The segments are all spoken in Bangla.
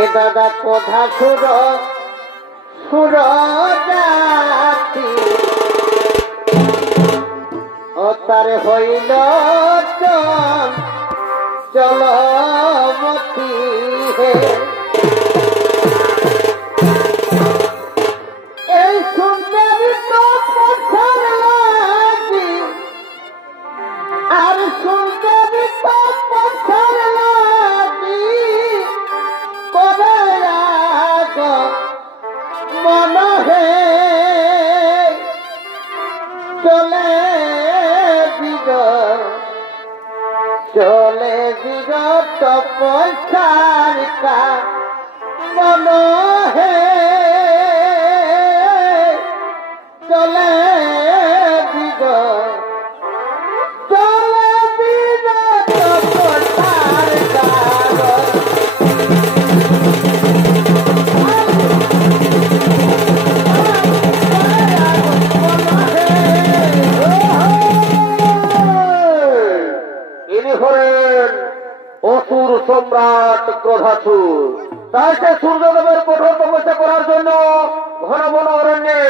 এ দাদা কোথা সুর সুর জাতি ও তার হইল চলমতি হে এই শুনতে তো পছন্দ লাগি আর শুনতে তো পছন্দ লাগি করে আগ মন হে চলে চলে বিগত পয়সার কা মন হে চলে বিগত পয়সার কা অসুর সম্রাট ক্রোধাসুর তাই সে সূর্যদেবের কঠোর তপস্যা করার জন্য ঘন বন অরণ্যে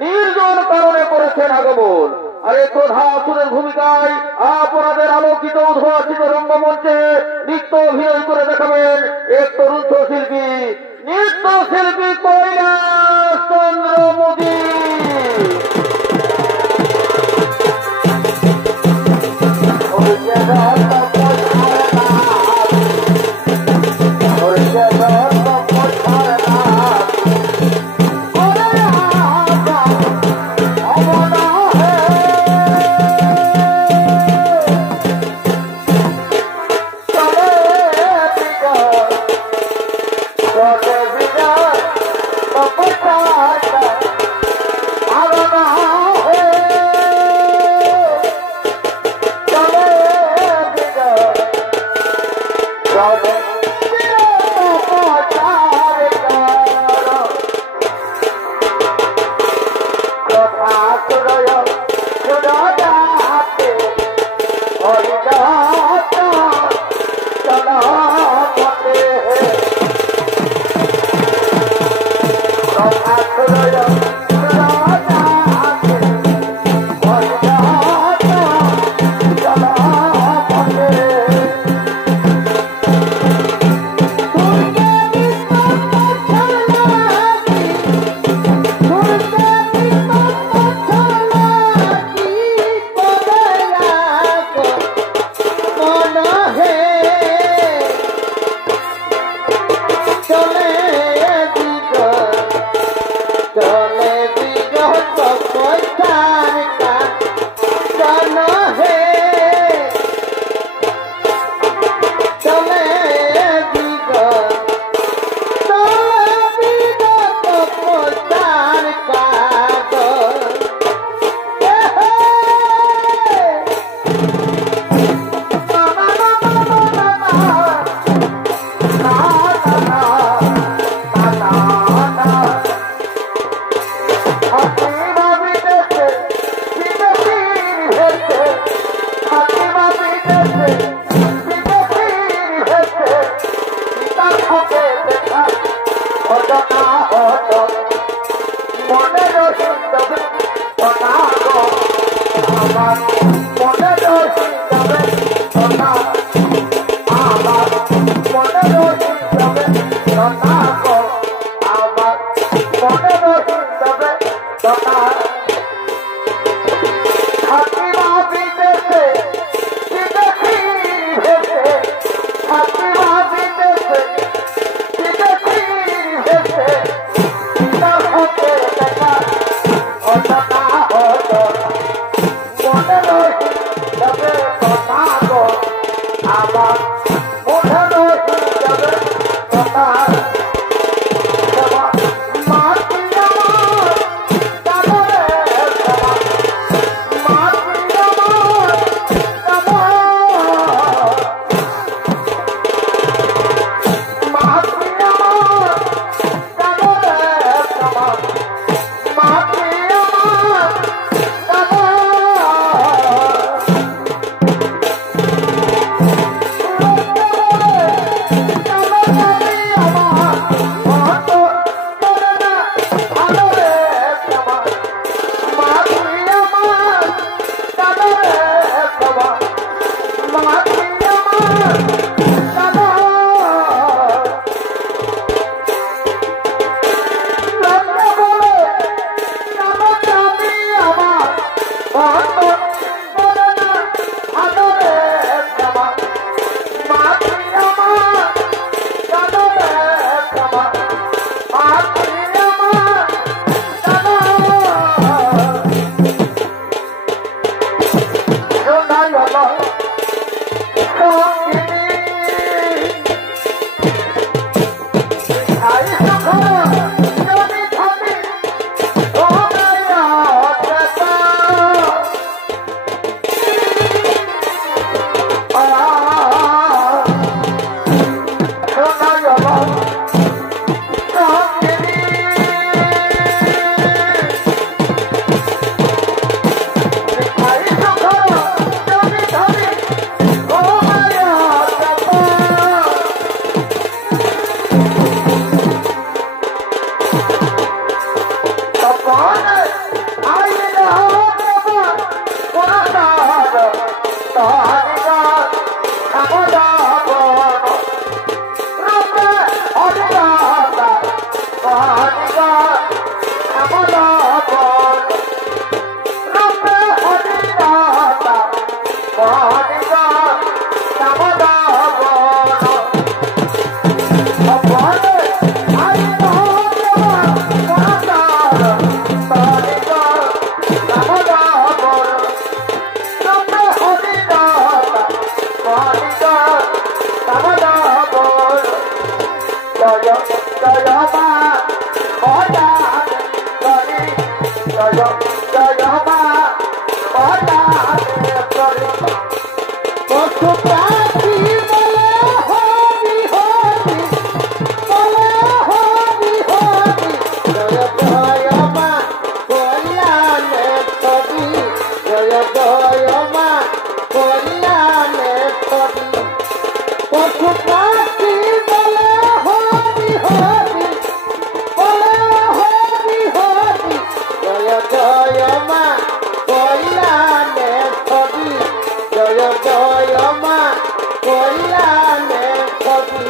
নির্জন কারণে করেছেন আগমন। আর এই ক্রোধাসুরের ভূমিকায় আপনাদের আলোকিত উদ্ভাসিত রঙ্গমঞ্চে নৃত্য অভিনয় করে দেখাবেন এক তরুণ শিল্পী নৃত্য শিল্পী কৈলাস চন্দ্র মোদী। Come on. জয় জয় মা মজানেশ্বরী জয় জয় মা মজানেশ্বরী পশু প্রাণী বলে হরি হরি বলে হরি হরি জয় জয় মা কল্যাণেশ্বরী জয় জয় মা কল্যাণেশ্বরী পশু প্রাণী বলে হরি হরি বলে হরি হরি জয় জয় মা কল্যাণেশ্বরী জয় জয় মা কল্যাণেশ্বরী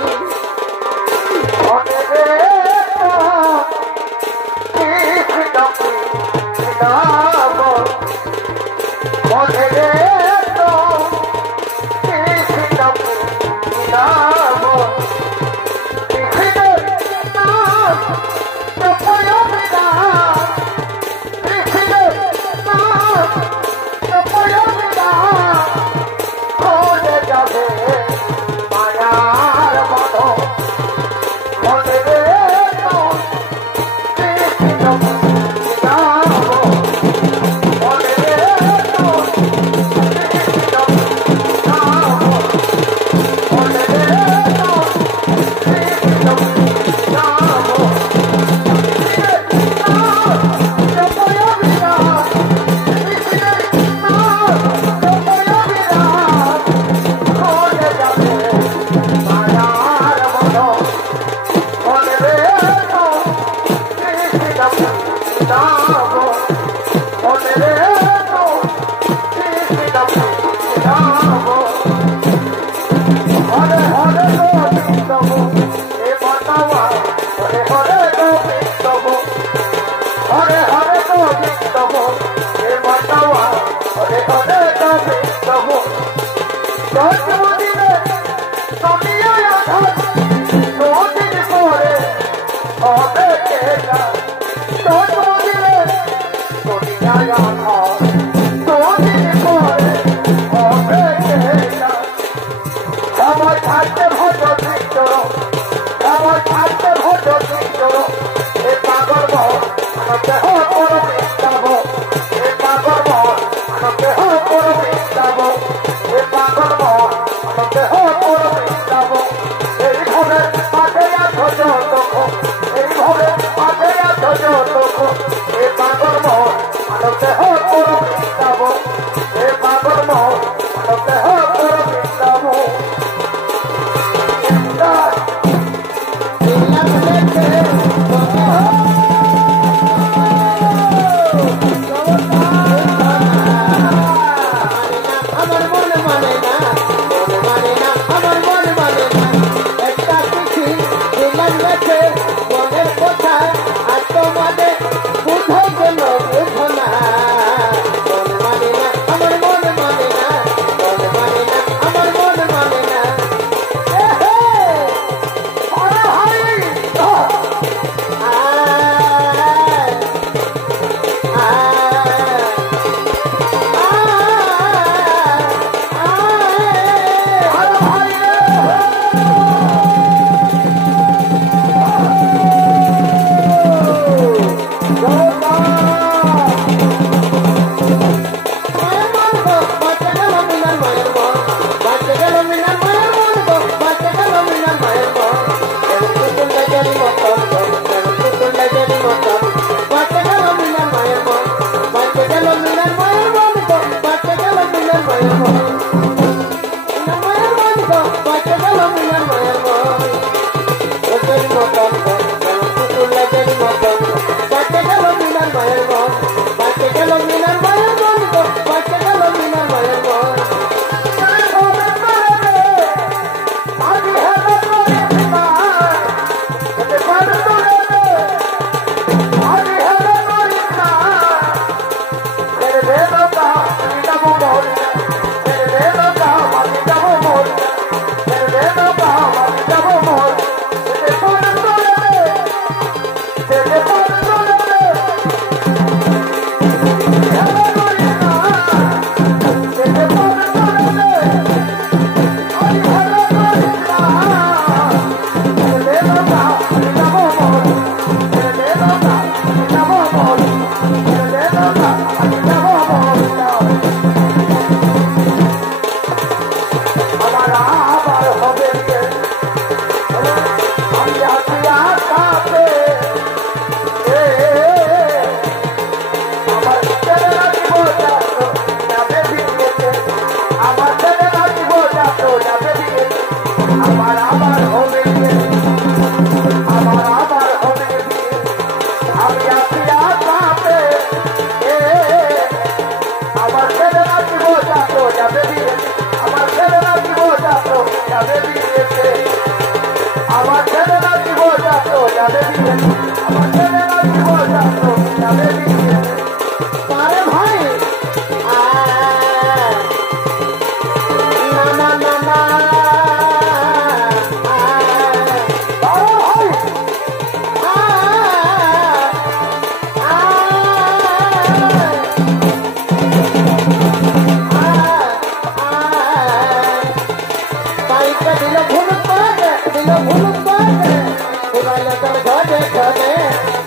উড়াইলো জল ঘরে ঘরে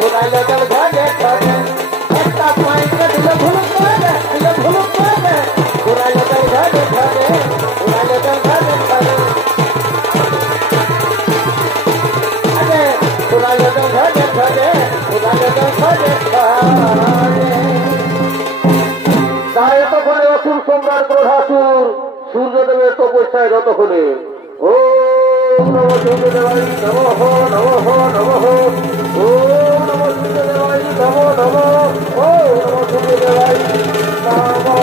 উড়াইলো জল ঘরে ঘরে একটা পাইকে দিল ভুলুক করে উড়াইলো জল ঘরে ঘরে উড়াইলো জল ঘরে ঘরে আরে উড়াইলো জল ঘরে ঘরে উড়াইলো জল ঘরে ঘরে তাই তখন অসুর সম্রাট ক্রোধাসুর সূর্যদেবের তপস্যায় যতক্ষণে ও নম সূর্যদেবাই নমঃ নমঃ নমঃ ও নম সূর্যদেবাই নমো নমঃ ও নম সূর্যদেবাই নমো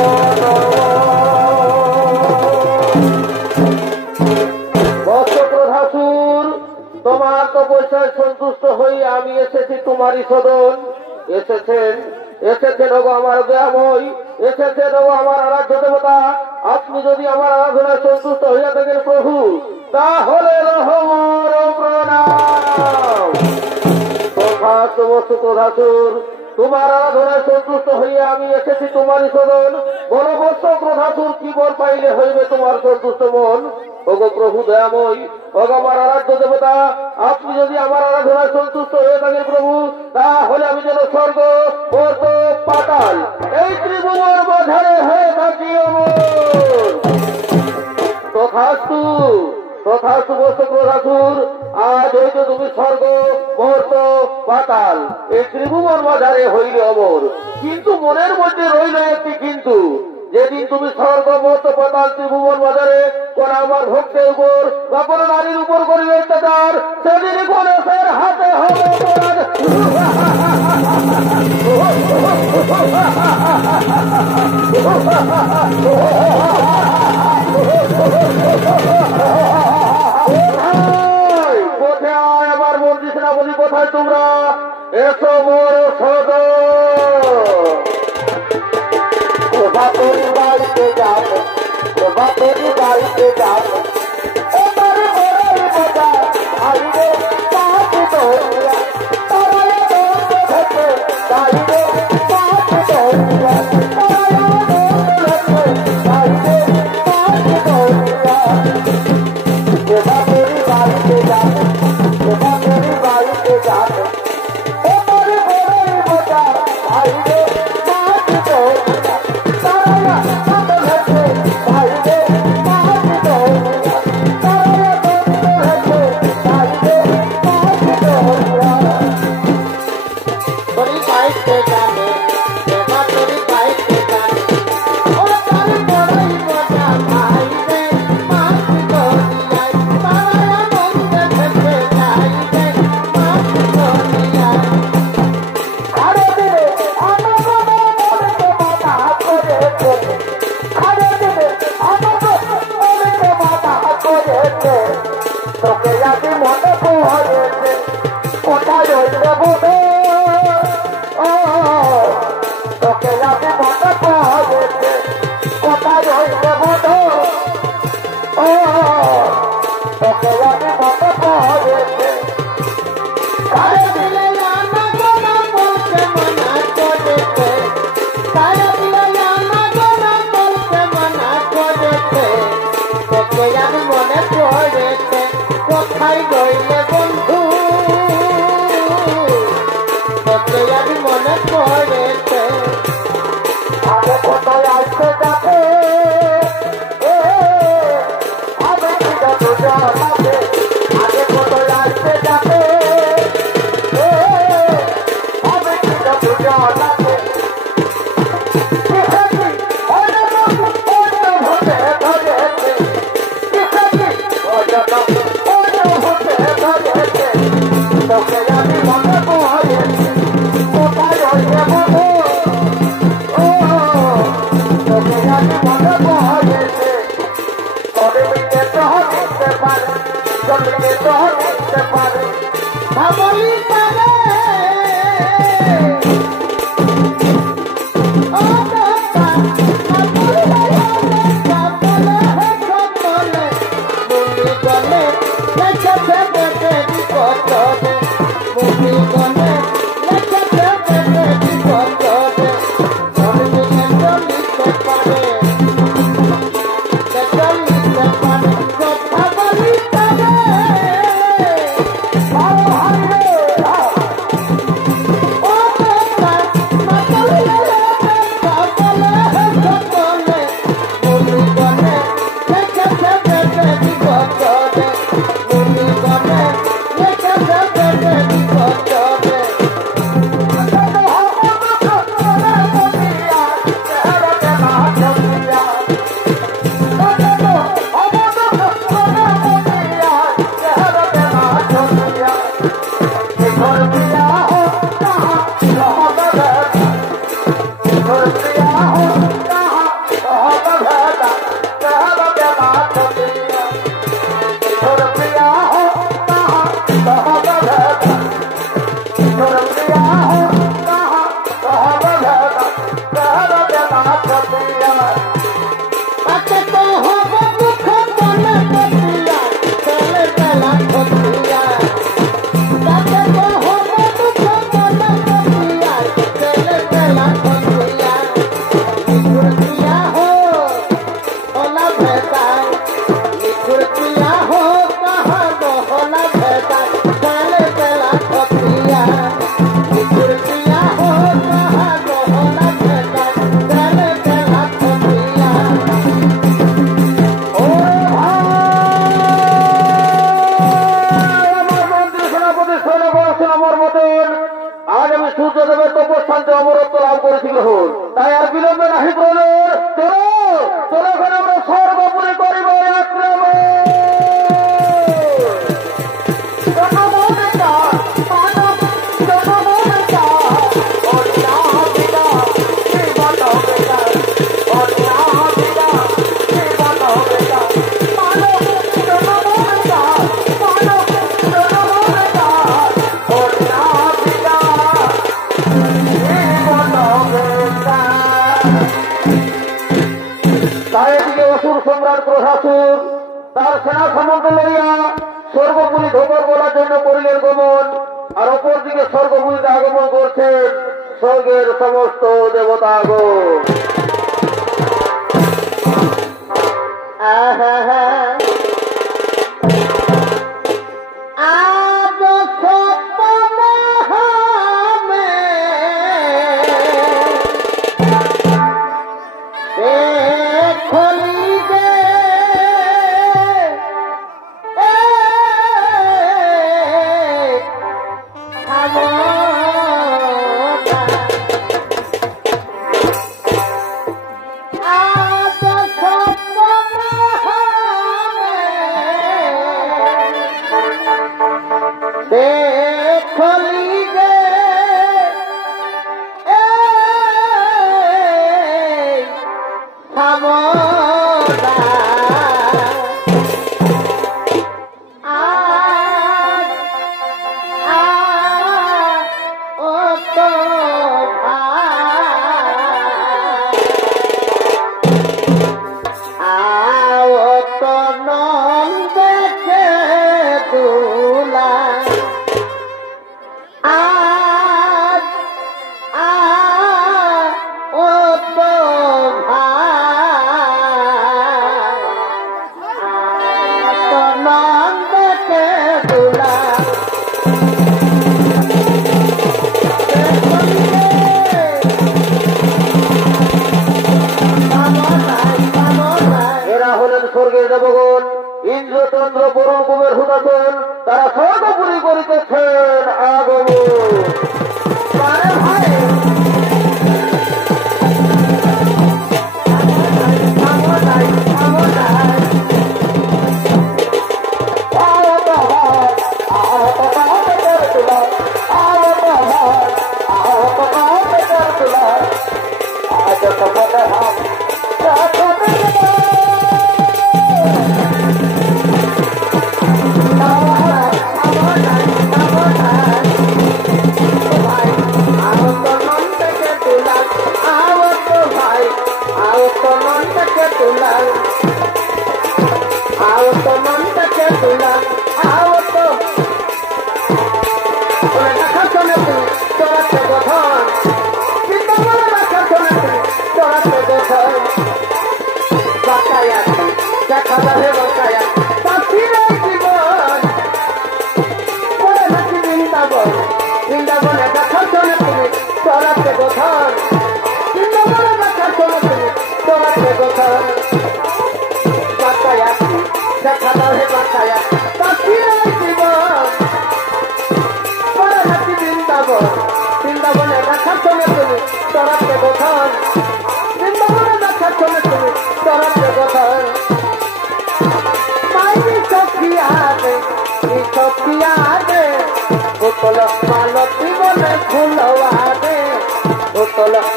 বৎস ক্রোধাসুর, তোমার তপস্যায় সন্তুষ্ট হয়ে আমি এসেছি তোমারই সদন। এসেছেন ওগো আমার দয়াময়, এসেছেন ওগো আমার আরাধ্য দেবতা। আপনি যদি আমার আরাধনায় সন্তুষ্ট হইয়া থাকেন প্রভু, তাহলে রহমর প্রণাম। তথাস্তু বৎস ক্রোধাসুর, তোমার আরাধনায় সন্তুষ্ট হইয়া আমি এসেছি তোমারই সদন। বলো বৎস ক্রোধাসুর, কি বল পাইলে হইবে তোমার সন্তুষ্ট মন? ওগো প্রভু দয়াময়, ওগো আমার আরাধ্য দেবতা, আপনি যদি আমার আরাধনায় সন্তুষ্ট হয়ে থাকেন প্রভু, তাহলে আমি যেন স্বর্গ মর্ত পাতাল এই ত্রিভুবন মাঝারে হয়ে থাকি অমর। তথাস্তু তথাস্তু বৎস ক্রোধাসুর, আজ হইতে তুমি স্বর্গ মর্ত পাতাল এই ত্রিভুবন মাঝারে হইলে অমর। কিন্তু মনের মধ্যে রইল একটি কিন্তু, যেদিন তুমি স্বর্গ মর্ত পাতাল ত্রিভুবন বাজারে কোন আমার ভক্তের উপর বা কোন নারীর উপর করিবে অত্যাচার, সেদিন গণেশের হাতে হবে অপরাধ। কোথায় আমার মন্ত্রী সেনাপতি, কোথায় তোমরা? এসো বড় সদর। বাপের বাড়িতে যাবে বাপের বাড়িতে যাবে এবার বড়ই মজা আইরে পাঁচ দৌড়িয়া তারা থেকে দাঁড়িয়ে পাঁচ দৌড়িয়া তারা থেকে দাঁড়িয়ে পাঁচ দৌড়িয়া বাপের বাড়িতে যাবে বাপের বাড়িতে যাবে এবার বড়ই মজা আইরে পাঁচ দৌড়িয়া তোকে যদি মনে পড়েছে কোথায় রইলে বোধে তোকে যদি মনে পড়েছে কোথায় রইলে বোধে তোকে যদি মনে পড়েছে কারে দিলে জানা গোনা বলতে মনা করেছে কারে দিলে জানা গোনা বলতে মনা করেছে তোকে যদি মনে পড়েছে কোথায় রইলে বন্ধু তোকে আমি মনে পড়েছে আগে কোথায় আসতে যাবে আগে আগে কোথায় আসতে যাবে আগে তোকে আমি মনে পড়েছে কোথায় রইলে বন্ধু তোকে আমি মনে পড়েছে তবে মিটে তো হতে পারে জমিতে তো হতে পারে ভাবলি পারে Oh, করেছেন আমার মতন, আজ আমি সূর্যদেবের তপস্থানকে অমরত্ব লাভ করেছি গ্রহণ, তাই আর বিলম্বে নাহি প্রয়োজন। চলো চলো, এখন আমরা সর্বপুরি করিব আক্রমণ। তাই এদিকে অসুর সম্রাট প্রশাসুর তার সেনা সামন্ত লইয়া স্বর্গপুরী ধোপর বলার জন্য করিলেন গমন, আর অপরদিকে স্বর্গপুরীতে আগমন করছেন স্বর্গের সমস্ত দেবতাগণ। স্বর্গের দেবগণ ইন্দ্রচন্দ্র বরুণ কুবের হুদাসন তারা স্বর্গপুরী করিতেছেন আগমন।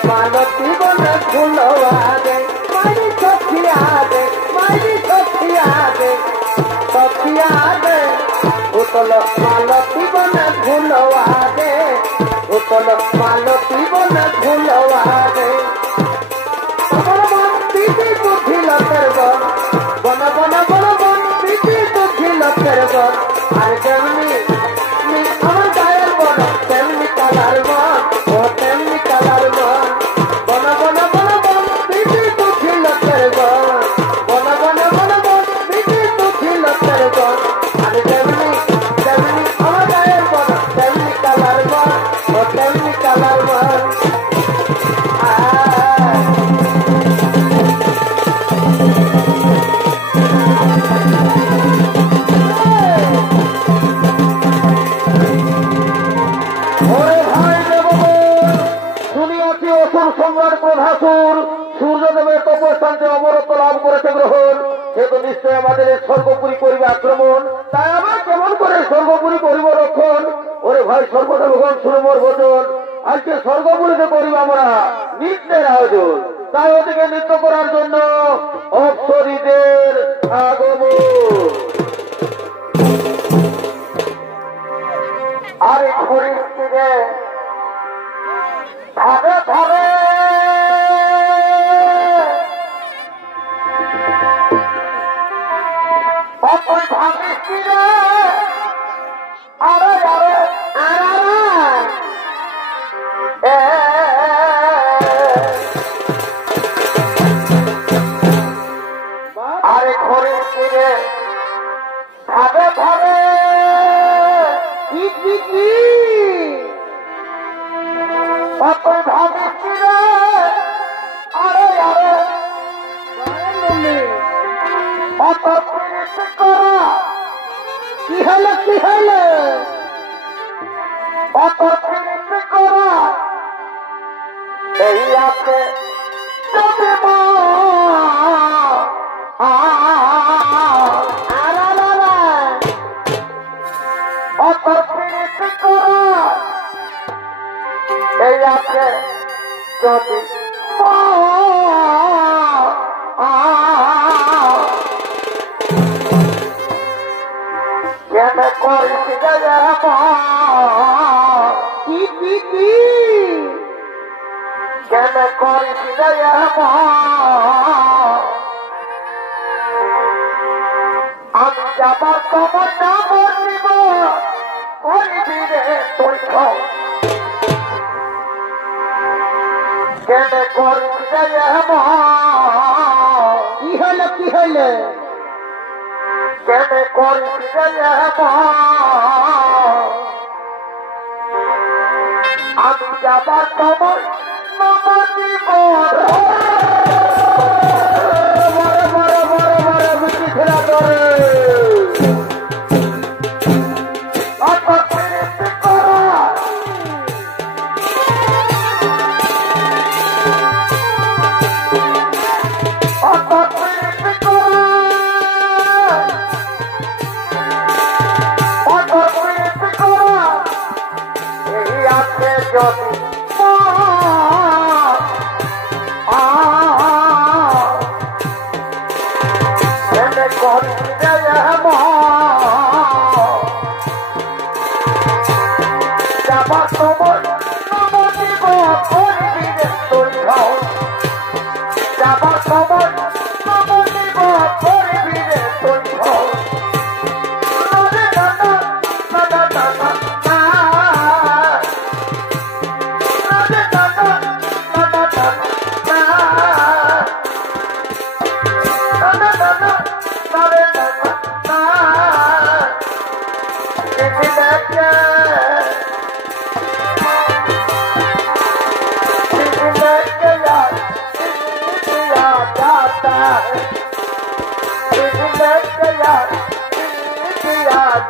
मालती बने फूलवा दे मारी सखिया दे उतल मालती बने फूलवा दे उतल मालती बने फूलवा दे दीदी बुद्धि लतर बन बन बन बन दीदी बुद्धि लतर बन আর তেমনি আমার গায়ের বন তেমনি কালার বন ও তেমনি কালার বন বন বন বন বন দিদি বুদ্ধি লতের বন বন বন বন বন দিদি বুদ্ধি লতের বন আর তেমনি তেমনি আমার আমাদের স্বর্গপুরী করবে আক্রমণ, তাই আমরা কেমন করে স্বর্গপুরী করিব রক্ষণ? ওরে ভাই সর্বদা ভগবান সুরমর বচন, আজকে স্বর্গপুরীতে করিব আমরা নৃত্যের আয়োজন। তাই ওদিকে নৃত্য করার জন্য অপ্সরীদের আগমন। আরে ঘড়ির তীরে ধারে ধারে অপর ভাবিস তীরে আরে আরে আরে ঘড়ির তীরে ধারে ধারে অপর ভাবিস তীরে আরে আরে অত প্রীতি করা কি হলো কি হলো অত প্রীতি করা এই আছে যদি অত প্রীতি করা এই আছে যদি কেন করিস কেন করিস আমি যাবার সময় না বলিব করবি রে তুই কেন করিস কি হলো কি হলো কেন করিস আমি যাবার সময়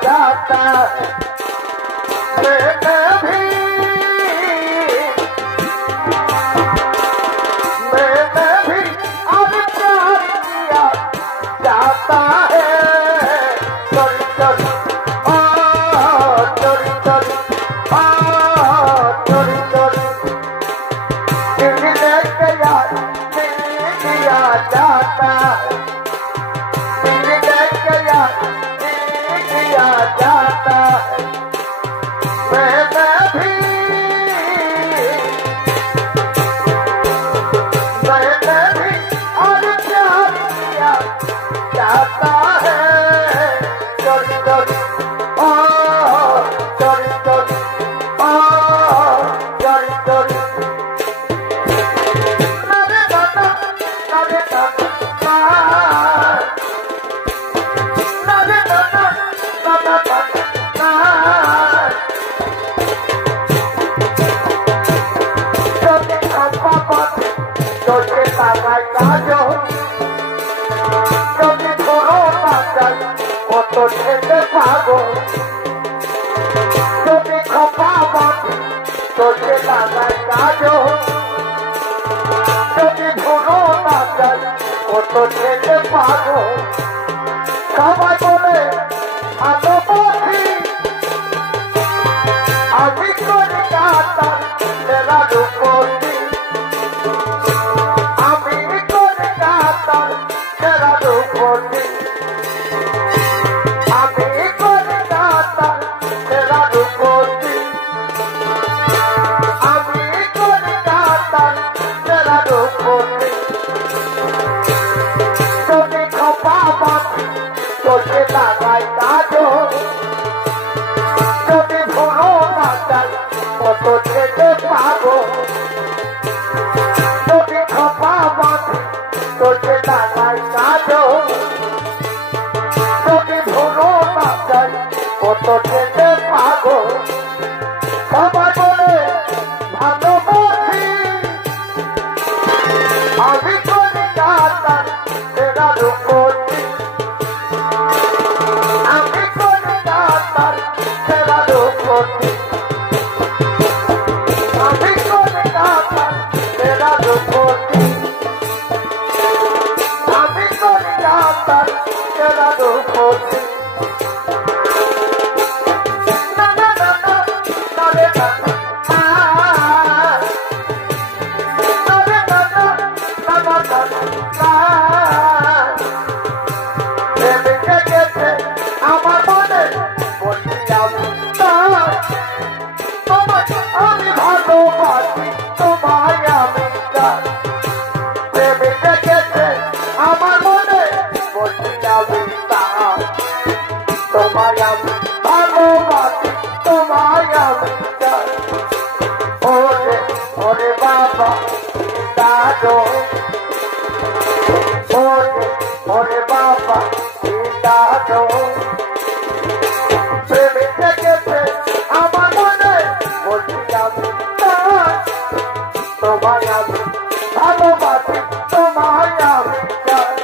जाता मैंने भी अब प्यार किया जाता है चोरी चोरी चोरी चोरी चोरी चोरी दिल लेके यार दिल दिया जाता है दिल लेके यार जाता है मैंने भी और प्यार किया जाता है चोरी चोरी चोरी चोरी चोरी चोरी नरे दादा नरे दादा नरे दादा तो ছেলে পাগল যদি খপা বাঁধে তোকে লাগায় কাজল যদি ধরো না যায় কত ছেলে পাগল আমি চাই ওরে ওরে বাবা দাদো ওরে ওরে বাবা দাদো প্রেমে থেকেছে আমার মনে বলছি আমি তোমায় আমি ভালোবাসি তোমায় আমি চাই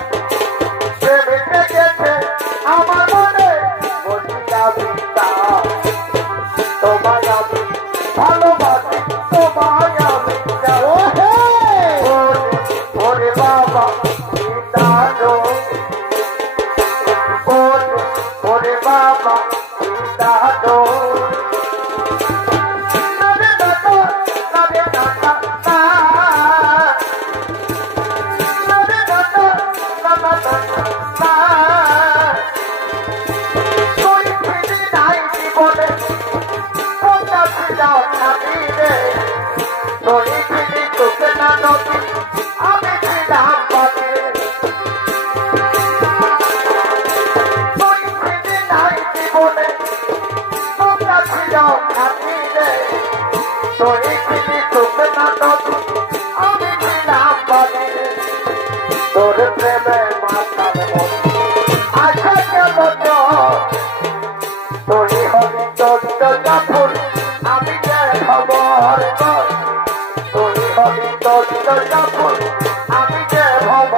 প্রেমে থেকেছে আমার মনে বলছি আমি তোমায় আমি ভালোবাসি তোমায় আমি চাই ওরে বাবা দাদো ওরে বাবা দাদো তোর প্রেমে মাতার আশা কেন তোরি হবি তোর ফুল আমি যে খবর তোরি হবি তোর ফুল আমি যে ভব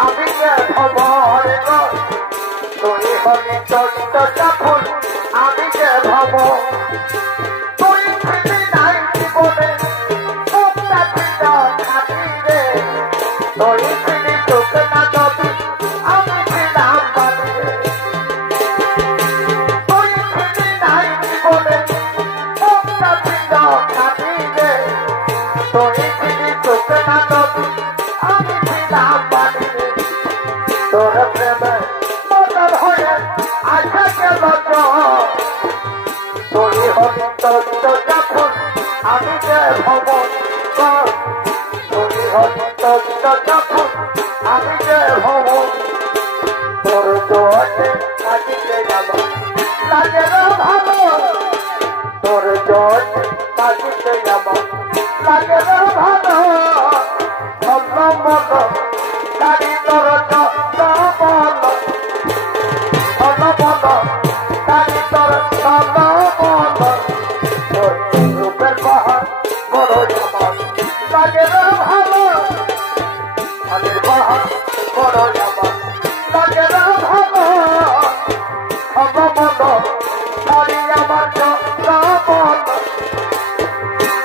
আমি যে খবর তুই হবি চোদ্দটা ফুল আমি যে ভব তুই ফিরি নাই জীবনে তোমরা ছিল খাবি রে তুই ফিরি তোক না নদী আমি ছিলাম বাবি রে তুই ফিরি নাই জীবনে তোমরা ছিল খাবি রে তুই ফিরি তোক না নদী আমি ছিলাম বাবি রে তোর প্রেমে মতন হয়ে আশা কেন তোরি হবি তোরটা ফুল আমি যে ভব তোরি হবি তোরটা ফুল আমি যে ভব তোর জোরে কাটিতে যাব লাগে না ভালো তোর জোরে কাটিতে যাব লাগে না ভালো ভালো মতো গাড়ি তোর রূপের পাহাড় বড় আমার লাগে না ভালো আলের পাহাড় বড় আমার লাগে না ভালো খবর বলো গাড়ি আমার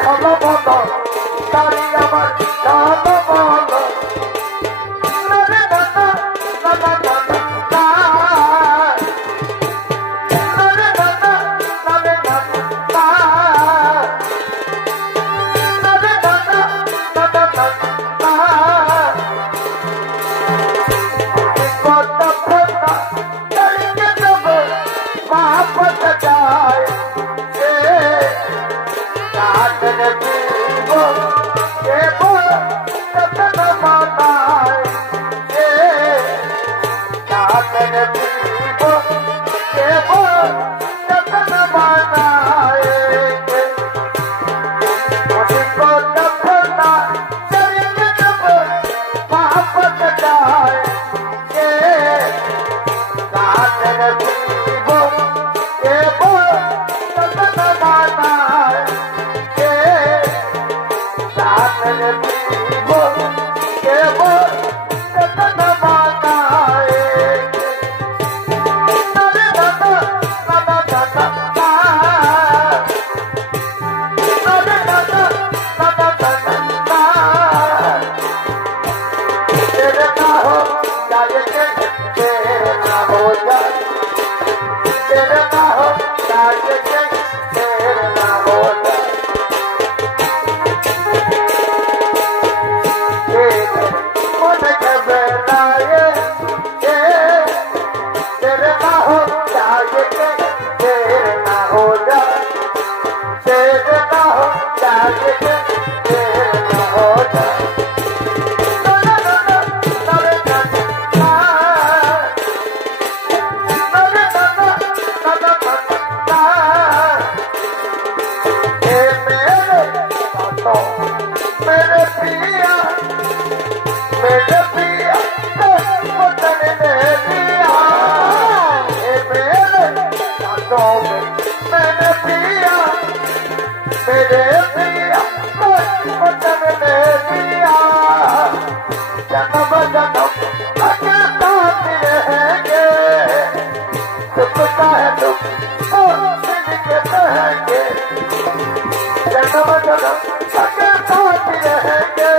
খবর বলো গাড়ি আমার বলো हो जा देर ना हो जाए देर ना हो जाए मेरे पिया वतन ने दिया मेरे हाथों में मैंने पिया मेरे पिया वतन ने दिया जन्म जन्म तक साथ रहेंगे सुखता है तुम दिल के कहेंगे जन्म जन्म तक साथ रहेंगे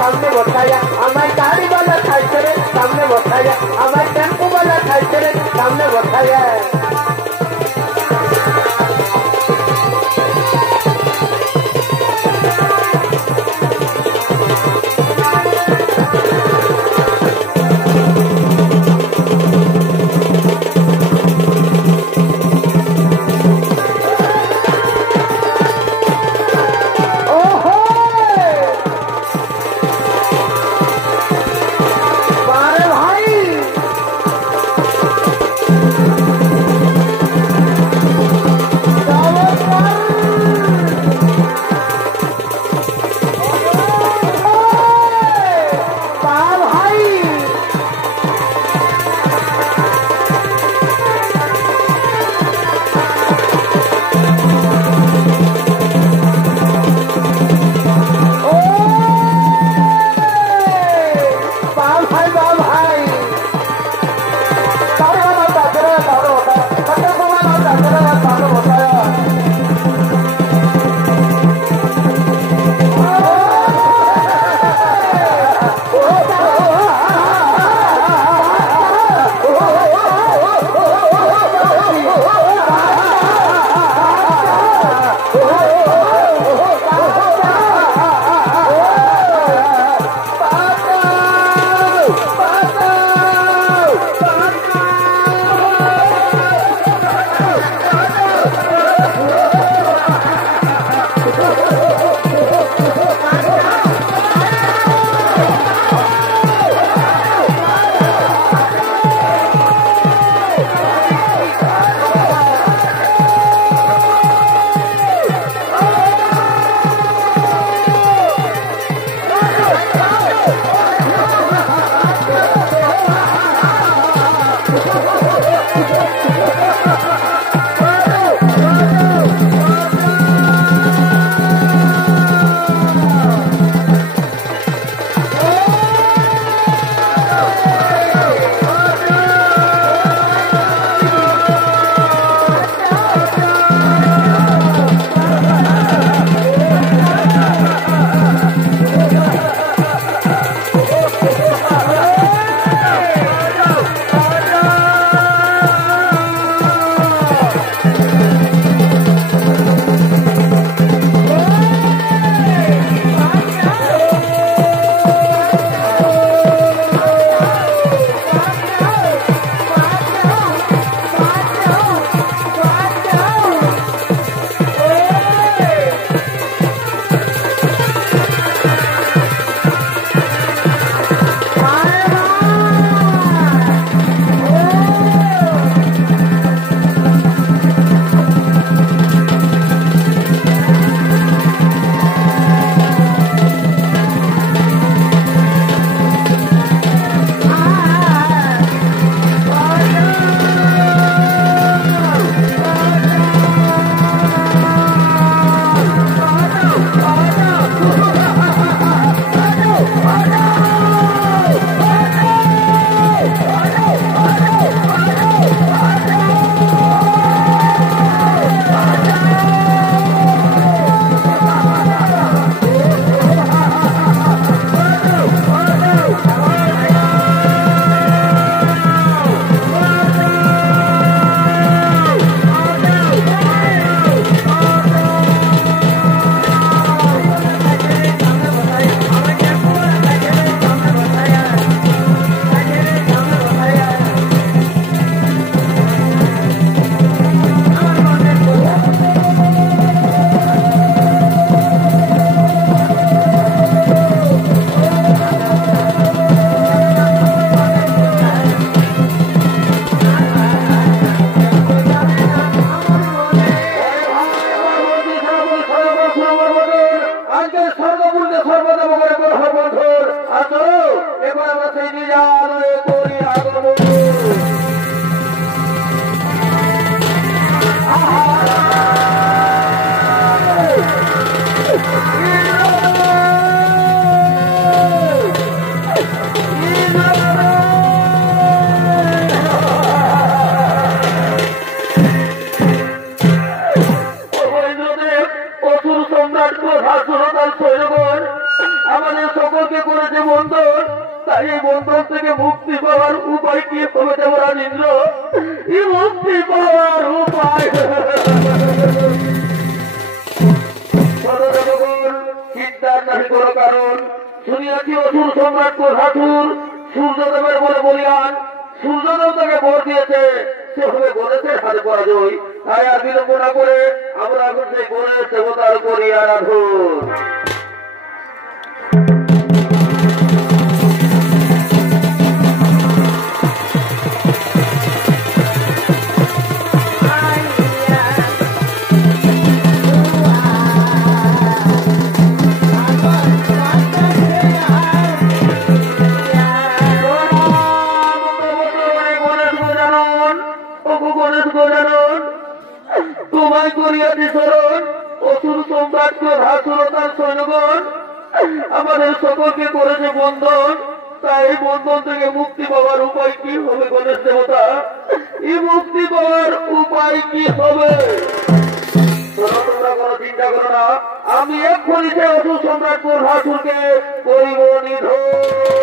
सामने बताया हमारे गाड़ी वाला खाई करे सामने बताया हमारे टेम्पो वाला खाई करे মহারাজ ইন্দ্র এই মুক্তি পাওয়ার উপায় চিন্তার নাহি কোন কারণ শুনিয়াছি অসুর সম্রাট ঠাকুর সূর্যদেবের বলে বলিয়ান সূর্যদেব তাকে বর দিয়েছে সে হবে গণেশের হাতে পরাজয় তাই আর বিলম্ব না করে আমরা এখন সেই গণেশ দেবতার করি আরাধন তোমায় করিয়াছি স্মরণ অসুর সম্রাট ক্রোধাসুর তার সৈন্যগণ আমাদের সকলকে করেছে বন্ধন তাই এই বন্ধন থেকে মুক্তি পাওয়ার উপায় কি হবে গণেশ দেবতা এই মুক্তি পাওয়ার উপায় কি হবে তোমরা কোনো চিন্তা করো না আমি এক্ষুনি সে অসুর সম্রাট ক্রোধাসুরকে করিব নিধন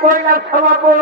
করলাম সমাপন